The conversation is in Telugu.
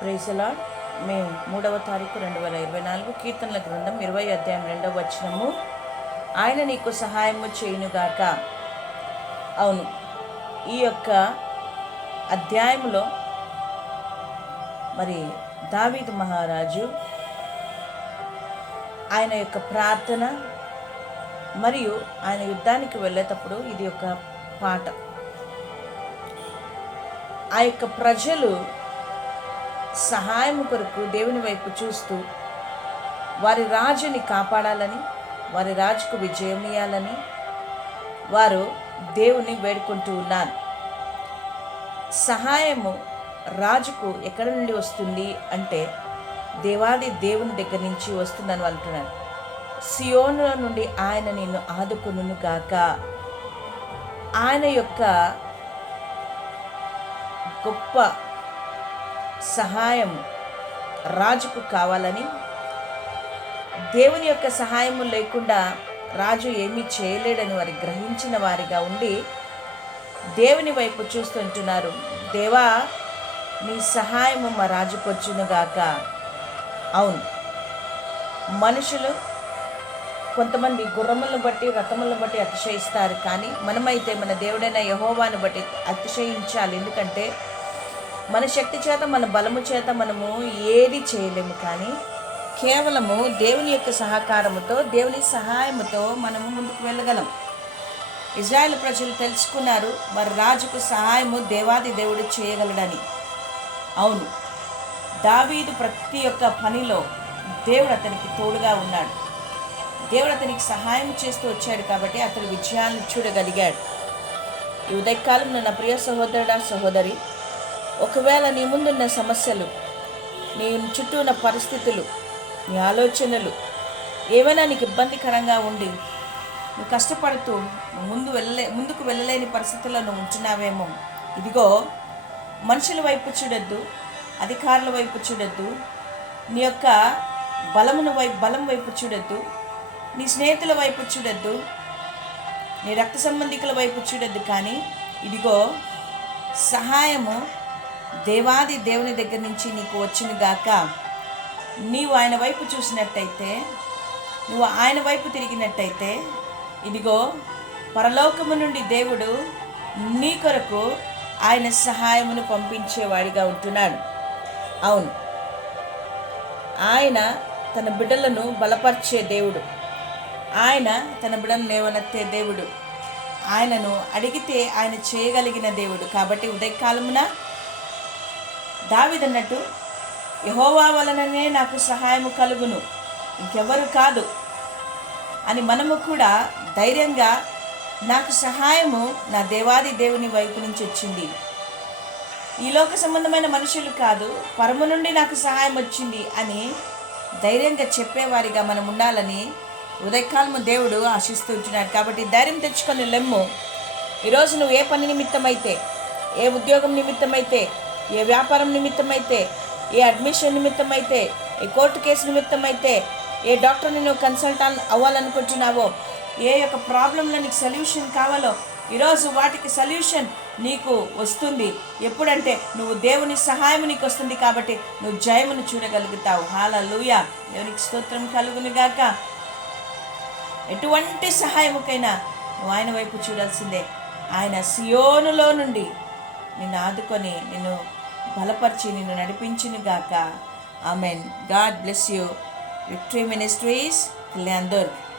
ప్రైసలా మే మూడవ తారీఖు రెండు వేల ఇరవై నాలుగు కీర్తనల గ్రంథం ఇరవై అధ్యాయం రెండవ వచనము. ఆయన నీకు సహాయము చేయునుగాక. అవును ఈ యొక్క అధ్యాయములో మరి దావీద్ మహారాజు ఆయన యొక్క ప్రార్థన మరియు ఆయన యుద్ధానికి వెళ్ళేటప్పుడు ఇది ఒక పాట. ఆ యొక్క ప్రజలు సహాయం కొరకు దేవుని వైపు చూస్తూ వారి రాజుని కాపాడాలని వారి రాజుకు విజయం ఇవ్వాలని వారు దేవుని వేడుకుంటూ ఉన్నారు. సహాయము రాజుకు ఎక్కడి నుండి వస్తుంది అంటే దేవాది దేవుని దగ్గర నుంచి వస్తుందని వాళ్ళు సియోను సియోనుల నుండి ఆయన నిన్ను ఆదుకును గాక. ఆయన యొక్క గొప్ప సహాయం రాజుకు కావాలని. దేవుని యొక్క సహాయము లేకుండా రాజు ఏమీ చేయలేడని వారి గ్రహించిన వారిగా ఉండి దేవుని వైపు చూస్తుంటున్నారు దేవా నీ సహాయము మా రాజుకొచ్చునుగాక అవును. మనుషులు కొంతమంది గుర్రములను బట్టి రథములను బట్టి అతిశయిస్తారు. కానీ మనమైతే మన దేవుడైన యహోవాను బట్టి అతిశయించాలి. ఎందుకంటే మన శక్తి చేత మన బలము చేత మనము ఏది చేయలేము కానీ కేవలము దేవుని యొక్క సహకారముతో దేవుని సహాయముతో మనము ముందుకు వెళ్ళగలం. ఇజ్రాయెల్ ప్రజలు తెలుసుకున్నారు వారి రాజుకు సహాయము దేవాది దేవుడు చేయగలడని. అవును దావీదు ప్రతి ఒక్క పనిలో దేవుడు అతనికి తోడుగా ఉన్నాడు. దేవుడు అతనికి సహాయం చేస్తూ వచ్చాడు కాబట్టి అతను విజయాలను చూడగలిగాడు. ఈ ఉదయకాలంలో నా ప్రియ సహోదరుడా సహోదరి ఒకవేళ నీ ముందున్న సమస్యలు నీ చుట్టూ ఉన్న పరిస్థితులు నీ ఆలోచనలు ఏమైనా నీకు ఇబ్బందికరంగా ఉండి నువ్వు కష్టపడుతూ ముందు వెళ్ళలే ముందుకు వెళ్ళలేని పరిస్థితుల్లో నువ్వు ఉంటున్నావేమో. ఇదిగో మనుషుల వైపు చూడొద్దు అధికారుల వైపు చూడొద్దు నీ యొక్క బలమును వైపు బలం వైపు చూడొద్దు నీ స్నేహితుల వైపు చూడొద్దు నీ రక్త సంబంధికుల వైపు చూడొద్దు కానీ ఇదిగో సహాయము దేవాది దేవుని దగ్గర నుంచి నీకు వచ్చిన గాక. నీవు ఆయన వైపు చూసినట్టయితే నువ్వు ఆయన వైపు తిరిగినట్టయితే ఇదిగో పరలోకము నుండి దేవుడు నీ కొరకు ఆయన సహాయమును పంపించేవాడిగా ఉంటున్నాడు. అవును. ఆయన తన బిడ్డలను బలపరిచే దేవుడు. ఆయన తన బిడ్డను లేవనెత్తే దేవుడు. ఆయనను అడిగితే ఆయన చేయగలిగిన దేవుడు. కాబట్టి ఉదయకాలమున దావిదన్నట్టు యహోవా వలననే నాకు సహాయము కలుగును. ఇంకెవరు కాదు. అని మనము కూడా ధైర్యంగా నాకు సహాయము నా దేవాది దేవుని వైపు నుంచి వచ్చింది. ఈ లోక సంబంధమైన మనుషులు కాదు పరము నుండి నాకు సహాయం వచ్చింది అని ధైర్యంగా చెప్పేవారిగా మనం ఉండాలని ఉదయకాలము దేవుడు ఆశిస్తూ ఉంటున్నాడు. కాబట్టి ధైర్యం తెచ్చుకొని లెమ్ము. ఈరోజు నువ్వు ఏ పని నిమిత్తమైతే ఏ ఉద్యోగం నిమిత్తమైతే ఏ వ్యాపారం నిమిత్తమైతే ఏ అడ్మిషన్ నిమిత్తమైతే ఏ కోర్టు కేసు నిమిత్తమైతే ఏ డాక్టర్ని నువ్వు కన్సల్ట్ అవ్వాలనుకుంటున్నావో ఏ యొక్క ప్రాబ్లంలో నీకు సొల్యూషన్ కావాలో ఈరోజు వాటికి సొల్యూషన్ నీకు వస్తుంది. ఎప్పుడంటే నువ్వు దేవుని సహాయం నీకు వస్తుంది కాబట్టి నువ్వు జయమును చూడగలుగుతావు. హాలూయ దేవునికి స్తోత్రం కలుగునిగాక ఎటువంటి సహాయముకైనా నువ్వు ఆయన వైపు చూడాల్సిందే. ఆయన సియోనులో నుండి నిన్ను ఆదుకొని నిన్ను బలపరిచి నిన్ను నడిపించునుగాక. Amen. God bless you. Victory ministries Kalyan Durg.